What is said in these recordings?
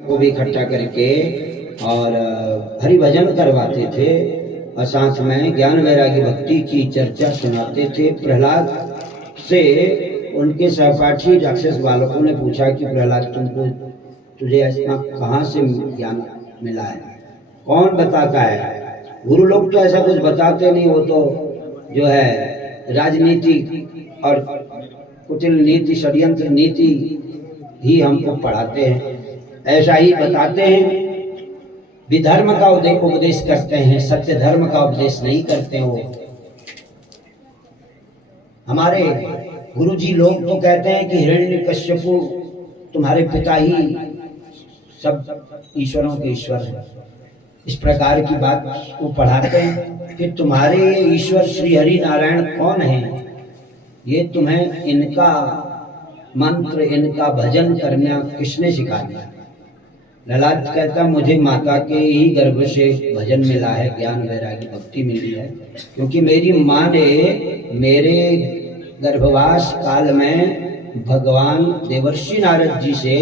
को भी इकट्ठा करके और हरि भजन करवाते थे और साथ में ज्ञान वैरागी भक्ति की चर्चा सुनाते थे। प्रहलाद से उनके सहपाठी राक्षस बालकों ने पूछा कि प्रहलाद तुझे ऐसा कहाँ से ज्ञान मिला है, कौन बताता है? गुरु लोग तो ऐसा कुछ बताते नहीं, वो तो जो है राजनीति और कुटिल नीति षड्यंत्र नीति ही हमको पढ़ाते हैं, ऐसा ही बताते हैं। विधर्म का उपदेश करते हैं, सत्य धर्म का उपदेश नहीं करते हो। हमारे गुरुजी लोग तो कहते हैं कि हिरण्यकश्यपु तुम्हारे पिता ही सब ईश्वरों के ईश्वर हैं। इस प्रकार की बात को पढ़ाते हैं कि तुम्हारे ईश्वर श्री हरि नारायण कौन है, ये तुम्हें इनका मंत्र इनका भजन करना किसने सिखा दिया? प्रहलाद कहता मुझे माता के ही गर्भ से भजन मिला है, ज्ञान वैरागी भक्ति मिली है, क्योंकि मेरी माँ ने मेरे गर्भवास काल में भगवान देवर्षि नारद जी से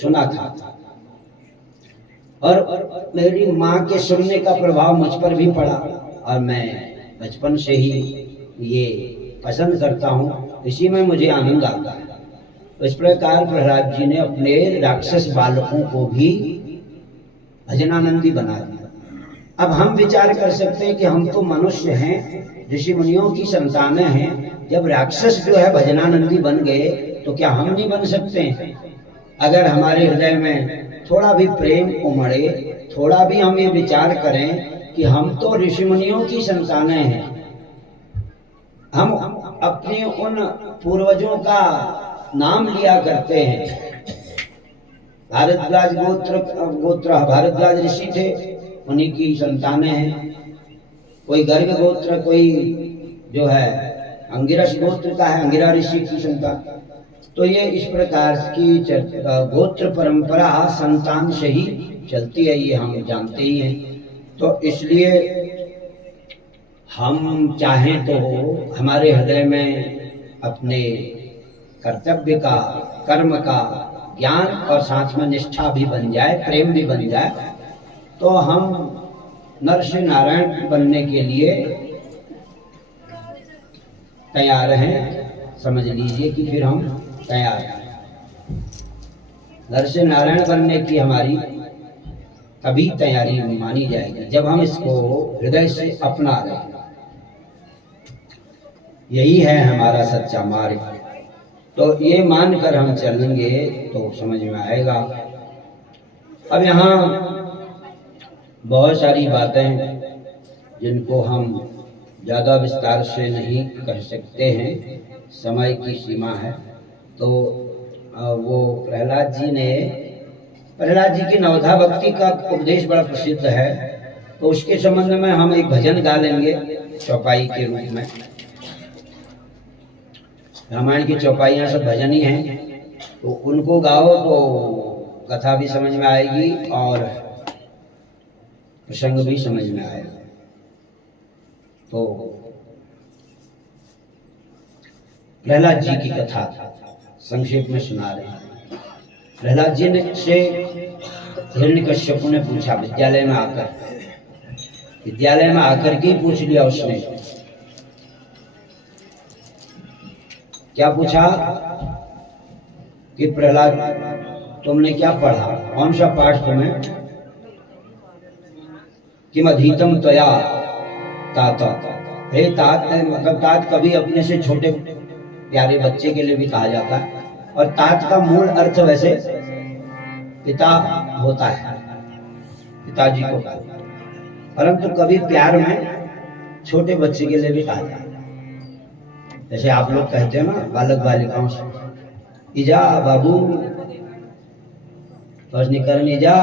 सुना था और मेरी माँ के सुनने का प्रभाव मुझ पर भी पड़ा और मैं बचपन से ही ये पसंद करता हूँ, इसी में मुझे आनंद आता है। इस प्रकार प्रहलाद जी ने अपने राक्षस बालकों को भी भजनानंदी बना दिया। अब हम विचार कर सकते हैं कि हम तो मनुष्य हैं, ऋषि मुनियों की संतानें हैं, जब राक्षस जो है भजनानंदी बन गए तो क्या हम नहीं बन सकते हैं? अगर हमारे हृदय में थोड़ा भी प्रेम उमड़े, थोड़ा भी हम ये विचार करें कि हम तो ऋषि मुनियों की संतानें हैं, हम अपने उन पूर्वजों का नाम लिया करते हैं। भारद्वाज गोत्र भारद्वाज ऋषि थे, उन्हीं की संतानें हैं। कोई गर्ग गोत्र, कोई जो है अंगिरस गोत्र का है, अंगिरा ऋषि की संतान। तो ये इस प्रकार की गोत्र परंपरा संतान से ही चलती है, ये हम जानते ही हैं। तो इसलिए हम चाहें तो हमारे हृदय में अपने कर्तव्य का, कर्म का ज्ञान और साथ में निष्ठा भी बन जाए, प्रेम भी बन जाए, तो हम नरसिंह नारायण बनने के लिए तैयार हैं। समझ लीजिए कि फिर हम तैयार हैं। नरसिंह नारायण बनने की हमारी तभी तैयारी मानी जाएगी जब हम इसको हृदय से अपना रहे। यही है हमारा सच्चा मार्ग। तो ये मानकर हम चलेंगे तो समझ में आएगा। अब यहाँ बहुत सारी बातें जिनको हम ज़्यादा विस्तार से नहीं कह सकते हैं, समय की सीमा है। तो वो प्रहलाद जी की नवधा भक्ति का उपदेश बड़ा प्रसिद्ध है, तो उसके संबंध में हम एक भजन गा लेंगे चौपाई के रूप में। रामायण की चौपाइयाँ सब भजन ही हैं, तो उनको गाओ तो कथा भी समझ में आएगी और प्रसंग भी समझ में आएगा। तो प्रहलाद जी की कथा संक्षेप में सुना रहे हैं। प्रहलाद जी ने से हिरण्यकश्यपु ने पूछा, विद्यालय में आकर के पूछ लिया उसने। क्या पूछा कि प्रहलाद तुमने क्या पढ़ा, कौन सा पाठ तुम्हें? किम अधीतम त्वया तात। हे तात, मतलब तात कभी अपने से छोटे प्यारे बच्चे के लिए भी कहा जाता है, और तात का मूल अर्थ वैसे पिता होता है, पिताजी को कहा, परंतु कभी प्यार में छोटे बच्चे के लिए भी कहा जाता है। जैसे आप लोग कहते हैं ना बालक बालिकाओं से, इजा बाबू, फजनिकरण इजा,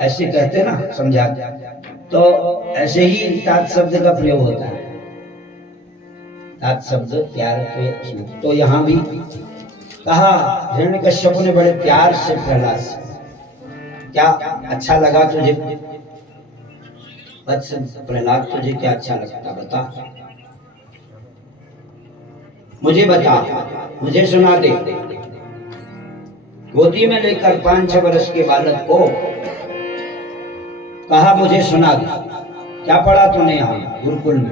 ऐसे कहते हैं ना समझा, तो ऐसे ही तात शब्द का प्रयोग होता है। तात शब्द प्यार के उसमें, तो यहाँ भी कहा हिरण्यकश्यप ने बड़े प्यार से प्रहलाद से, क्या अच्छा लगा तुझे प्रहलाद, तुझे क्या अच्छा लगता बता, मुझे बता, मुझे सुना दे। गोदी में लेकर 5-6 वर्ष के बालक को कहा मुझे सुना दे, क्या पढ़ा तूने यहाँ गुरुकुल में,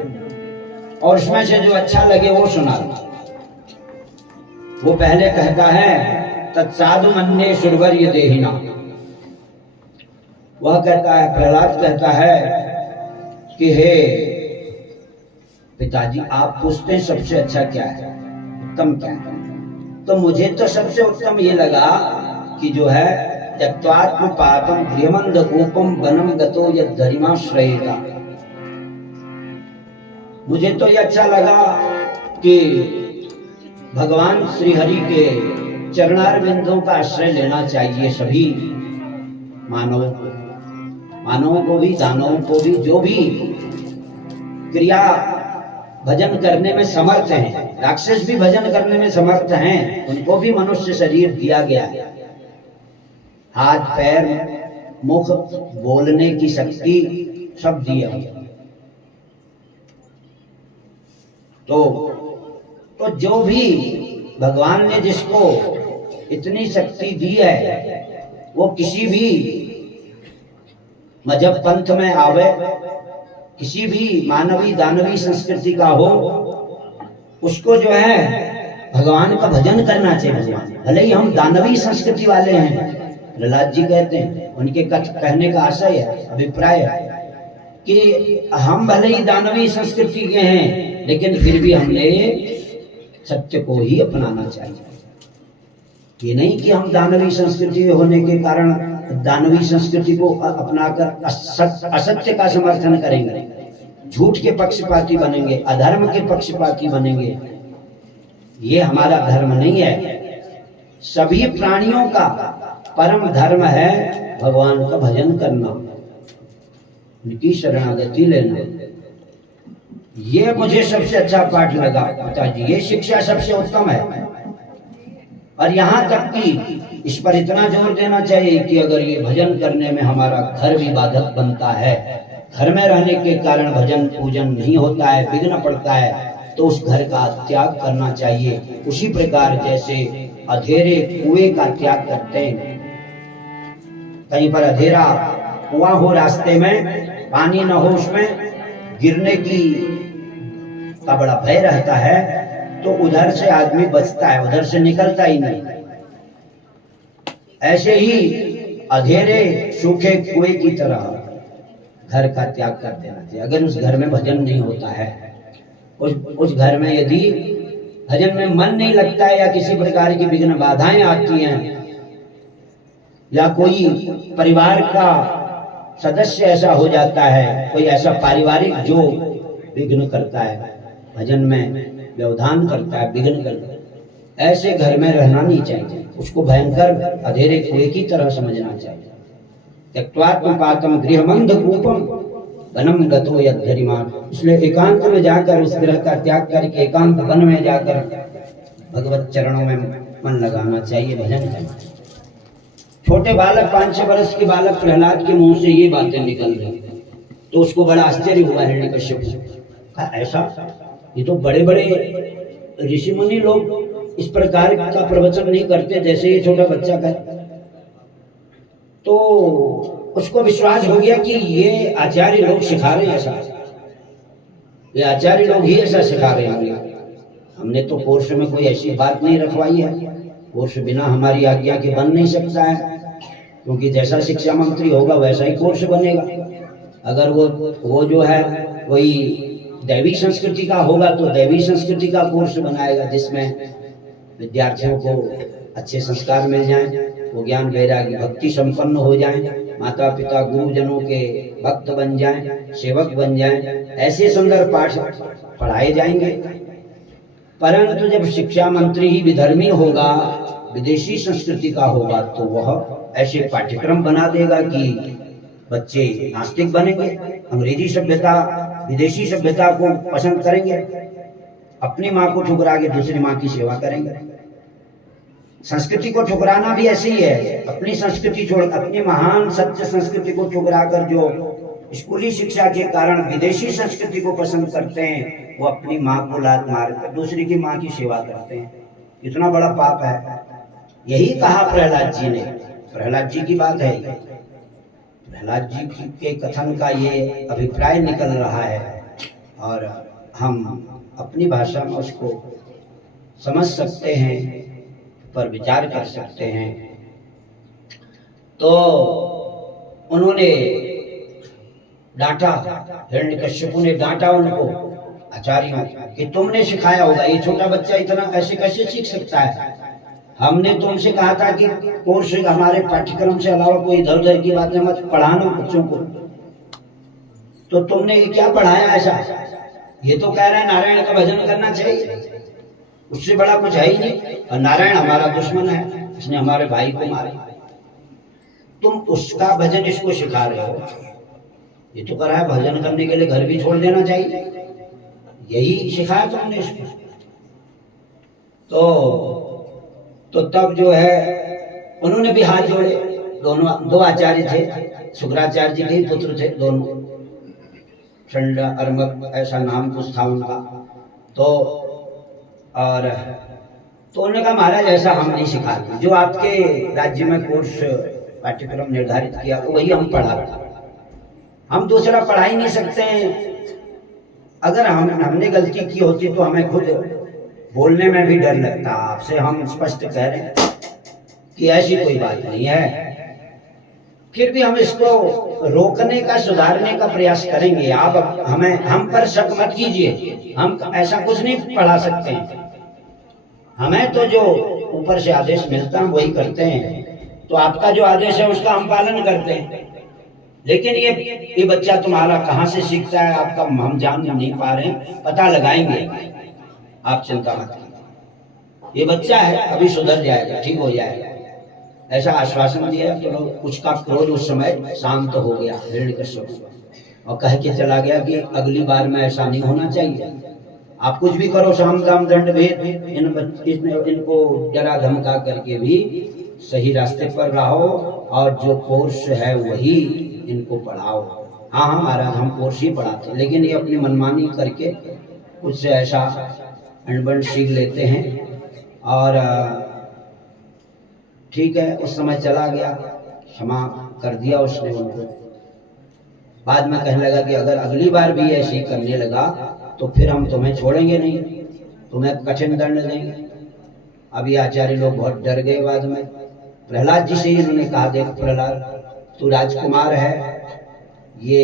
और उसमें से जो अच्छा लगे वो सुना दे। वो पहले कहता है तत्साधु मन्ये सुरवर्य देहिना। वह कहता है, प्रहलाद कहता है कि हे पिताजी, आप पूछते हैं सबसे अच्छा क्या है, उत्तम क्या है, तो मुझे तो सबसे उत्तम ये लगा कि जो है त्यक्त्वात्म पापम गृहमंद कूपम वनम गतो यद्धरिमा श्रेयता। मुझे तो ये अच्छा लगा कि भगवान श्री हरि के चरणारविंदों का आश्रय लेना चाहिए सभी मानवों को भी, दानवों को भी, जो भी क्रिया भजन करने में समर्थ हैं। राक्षस भी भजन करने में समर्थ हैं, उनको भी मनुष्य शरीर दिया गया है, हाथ पैर मुख बोलने की शक्ति सब दिया। तो जो भी भगवान ने जिसको इतनी शक्ति दी है, वो किसी भी मजहब पंथ में आवे, किसी भी मानवी दानवी संस्कृति का हो, उसको जो है भगवान का भजन करना चाहिए। भले ही हम दानवी संस्कृति वाले हैं, प्रहलाद जी कहते हैं, उनके कहने का आशय है, अभिप्राय है कि हम भले ही दानवी संस्कृति के हैं, लेकिन फिर भी हमने सत्य को ही अपनाना चाहिए। ये नहीं कि हम दानवी संस्कृति होने के कारण दानवी संस्कृति को अपनाकर असत्य का समर्थन करेंगे, झूठ के पक्षपाती बनेंगे, अधर्म के पक्षपाती बनेंगे। ये हमारा धर्म नहीं है। सभी प्राणियों का परम धर्म है भगवान का भजन करना, उनकी शरणागति लेना। ये मुझे सबसे अच्छा पाठ लगा पिताजी, ये शिक्षा सबसे उत्तम है। और यहाँ तक कि इस पर इतना जोर देना चाहिए कि अगर ये भजन करने में हमारा घर भी बाधक बनता है, घर में रहने के कारण भजन पूजन नहीं होता है, विघ्न पड़ता है, तो उस घर का त्याग करना चाहिए। उसी प्रकार जैसे अधेरे कुएं का त्याग करते हैं, कहीं पर अधेरा कुआं हो, रास्ते में पानी न हो, उसमें गिरने का बड़ा भय रहता है, तो उधर से आदमी बचता है, उधर से निकलता ही नहीं। ऐसे ही अधेरे सूखे कुएं की तरह घर का त्याग कर देना चाहिए। अगर उस घर में भजन नहीं होता है, उस घर में यदि भजन में मन नहीं लगता है, या किसी प्रकार की विघ्न बाधाएं आती हैं, या कोई परिवार का सदस्य ऐसा हो जाता है, कोई ऐसा पारिवारिक जो विघ्न करता है, भजन में व्यवधान करता है, विघ्न करता है, ऐसे घर में रहना नहीं चाहिए। उसको भयंकर अधेरे कुएं की तरह समझना चाहिए। त्यक्त्वात्मपातम गृहमंद कूपम वनम गतो यद्धरिमान्। इसलिए एकांत में जाकर उस ग्रह का त्याग करके एकांत वन में जाकर भगवत चरणों में मन लगाना चाहिए, भजन करना। छोटे बालक 5-6 वर्ष के बालक प्रहलाद के मुंह से ये बातें निकल रही, तो उसको बड़ा आश्चर्य हुआ। हिरण्यकश्यप का ऐसा, ये तो बड़े बड़े ऋषि मुनि लोग इस प्रकार का प्रवचन नहीं करते जैसे ये छोटा बच्चा कर। तो उसको विश्वास हो गया कि ये आचार्य लोग सिखा रहे हैं ऐसा, ये आचार्य लोग ही ऐसा सिखा रहे होंगे। हमने तो कोर्स में कोई ऐसी बात नहीं रखवाई है, कोर्स बिना हमारी आज्ञा के बन नहीं सकता है, क्योंकि जैसा शिक्षा मंत्री होगा वैसा ही कोर्स बनेगा। अगर वो जो है कोई दैवी संस्कृति का होगा तो दैवी संस्कृति का कोर्स बनाएगा, जिसमें विद्यार्थियों को अच्छे संस्कार मिल जाएं, वो ज्ञान वैराग्य भक्ति संपन्न हो जाएं, माता पिता गुरुजनों के भक्त बन जाएं, सेवक बन जाएं, ऐसे सुंदर पाठ पढ़ाए जाएंगे। परंतु जब शिक्षा मंत्री ही विधर्मी होगा, विदेशी संस्कृति का होगा, तो वह ऐसे पाठ्यक्रम बना देगा कि बच्चे नास्तिक बनेंगे, अंग्रेजी सभ्यता विदेशी सभ्यता को पसंद करेंगे, अपनी माँ को ठुकरा के दूसरी माँ की सेवा करेंगे। संस्कृति को ठुकराना भी ऐसे ही है, अपनी संस्कृति छोड़, अपनी महान सत्य संस्कृति को ठुकरा कर जो स्कूली शिक्षा के कारण विदेशी संस्कृति को पसंद करते हैं, वो अपनी माँ को लात मार कर दूसरी की माँ की सेवा करते हैं। इतना बड़ा पाप है। यही कहा प्रहलाद जी ने। प्रहलाद जी की बात है, प्रहलाद जी के कथन का ये अभिप्राय निकल रहा है और हम अपनी भाषा में उसको समझ सकते हैं, पर विचार कर सकते हैं। तो उन्होंने डांटा, हिरण्यकश्यप ने डांटा उनको, आचार्यों, कि तुमने सिखाया होगा, ये छोटा बच्चा इतना कैसे कैसे सीख सकता है। हमने तुमसे कहा था कि कोर्स हमारे पाठ्यक्रम से अलावा कोई इधर उधर की बातें मत पढ़ाना बच्चों को, तो तुमने ये क्या पढ़ाया ऐसा। ये तो कह रहे हैं नारायण का भजन करना चाहिए, उससे बड़ा कुछ है ही नहीं, और नारायण हमारा दुश्मन है, इसने हमारे भाई को मारा, तुम उसका भजन इसको सिखा रहे हो। ये तो कह रहा है भजन करने के लिए घर भी छोड़ देना चाहिए, यही सिखाया तुमने इसको। तो तब जो है उन्होंने भी हाथ जोड़े, दोनों दो आचार्य थे, शुक्राचार्य जी के ही पुत्र थे दोनों, चंड अर्मक ऐसा नाम कुछ था उनका। तो उन्होंने कहा महाराज ऐसा हम नहीं सिखाते, जो आपके राज्य में कोर्स पाठ्यक्रम निर्धारित किया वही हम पढ़ा, हम दूसरा पढ़ा ही नहीं सकते हैं। अगर हमने गलती की होती तो हमें खुद बोलने में भी डर लगता, आपसे हम स्पष्ट कह रहे हैं कि ऐसी कोई बात नहीं है, फिर भी हम इसको रोकने का, सुधारने का प्रयास करेंगे। आप हम पर शक मत कीजिए, हम ऐसा कुछ नहीं पढ़ा सकते हैं, हमें तो जो ऊपर से आदेश मिलता है वही करते हैं, तो आपका जो आदेश है उसका हम पालन करते हैं। लेकिन ये बच्चा तुम्हारा कहाँ से सीखता है आपका हम जान नहीं पा रहे हैं, पता लगाएंगे, आप चिंता मत कीजिए, ये बच्चा है अभी सुधर जाएगा, ठीक हो जाएगा, ऐसा आश्वासन दिया। तो उसका क्रोध उस समय शांत हो गया हिरण्यकश्यप, और कह के चला गया कि अगली बार में ऐसा नहीं होना चाहिए, आप कुछ भी करो, साम दाम दंड भेद, इनको डरा धमका करके भी सही रास्ते पर रहो, और जो कोर्स है वही इनको पढ़ाओ। हाँ हाँ महाराज हम कोर्स ही पढ़ाते, लेकिन ये अपनी मनमानी करके कुछ ऐसा अनबन सीख लेते हैं। और ठीक है, उस समय चला गया, क्षमा कर दिया उसने उनको। बाद में कहने लगा कि अगर अगली बार भी ऐसे ही करने लगा तो फिर हम तुम्हें छोड़ेंगे नहीं, तुम्हें कठिन दंड देंगे। अभी आचार्य लोग बहुत डर गए। बाद में प्रहलाद जी से ही उन्होंने कहा, देख प्रहलाद तू राजकुमार है, ये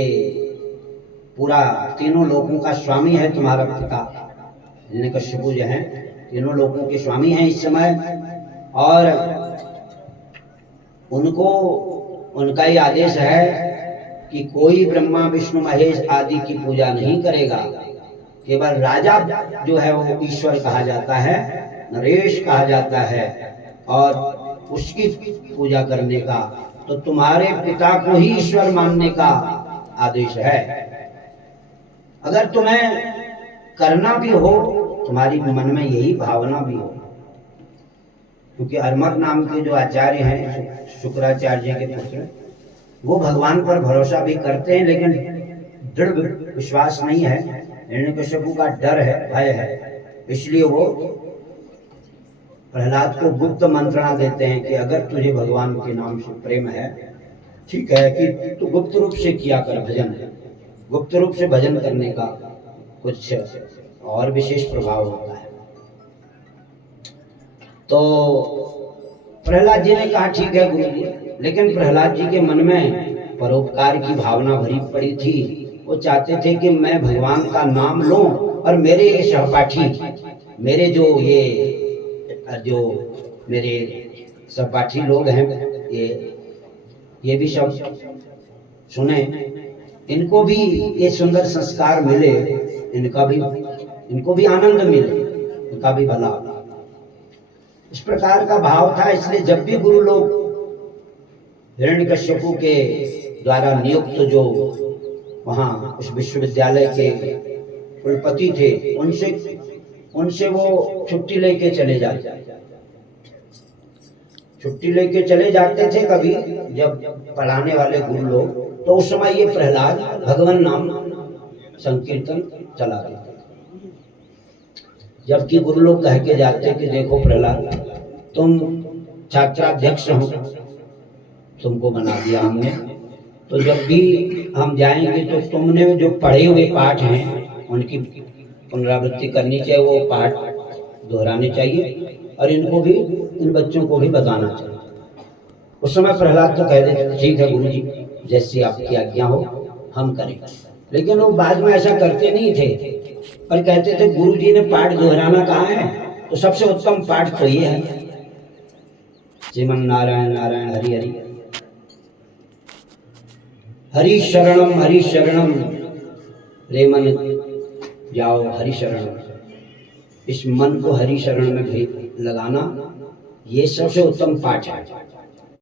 पूरा तीनों लोगों का स्वामी है तुम्हारा पिता, हिरण्यकश्यप जो है तीनों लोगों के स्वामी हैं इस समय, और उनको उनका ही आदेश है कि कोई ब्रह्मा विष्णु महेश आदि की पूजा नहीं करेगा, केवल राजा जो है वो ईश्वर कहा जाता है, नरेश कहा जाता है, और उसकी पूजा करने का, तो तुम्हारे पिता को ही ईश्वर मानने का आदेश है। अगर तुम्हें करना भी हो, तुम्हारी मन में यही भावना भी हो, क्योंकि अर्मक नाम के जो आचार्य हैं शुक्राचार्य के पुत्र, वो भगवान पर भरोसा भी करते हैं, लेकिन दृढ़ विश्वास नहीं है, हिरण्यकश्यप का डर है, भय है, इसलिए वो प्रहलाद को गुप्त मंत्रणा देते हैं कि अगर तुझे भगवान के नाम से प्रेम है, ठीक है कि तू गुप्त रूप से किया कर भजन, गुप्त रूप से भजन करने का कुछ और विशेष प्रभाव होता है। तो प्रहलाद जी ने कहा ठीक है गुरु जी, लेकिन प्रहलाद जी के मन में परोपकार की भावना भरी पड़ी थी, वो चाहते थे कि मैं भगवान का नाम लूं और मेरे ये सहपाठी, मेरे जो मेरे सहपाठी लोग हैं ये भी सब सुने, इनको भी ये सुंदर संस्कार मिले, इनको भी आनंद मिले, इनका भी भला, इस प्रकार का भाव था। इसलिए जब भी गुरु लोग हिरण्यकश्यप के द्वारा नियुक्त जो वहाँ उस विश्वविद्यालय के कुलपति थे, उनसे वो छुट्टी लेके चले जाते थे कभी जब पढ़ाने वाले गुरु लोग, तो उस समय ये प्रहलाद भगवान नाम संकीर्तन चला देते, जबकि गुरु लोग कह के जाते कि देखो प्रहलाद तुम छात्राध्यक्ष हूँ, तुमको बना दिया हमने, तो जब भी हम जाएंगे तो तुमने जो पढ़े हुए पाठ हैं उनकी पुनरावृत्ति करनी चाहिए, वो पाठ दोहराने चाहिए और इनको भी, इन बच्चों को भी बताना चाहिए। उस समय प्रहलाद तो कह देते ठीक है गुरु जी, जैसी आपकी आज्ञा हो हम करें, लेकिन वो बाद में ऐसा करते नहीं थे और कहते थे गुरु जी ने पाठ दोहराना कहा है, तो सबसे उत्तम पाठ तो ये है श्रीमन नारायण नारायण हरि हरि, हरि शरणम रे मन जाओ हरि शरणम। इस मन को हरि शरण में लगाना ये सबसे उत्तम पाठ है।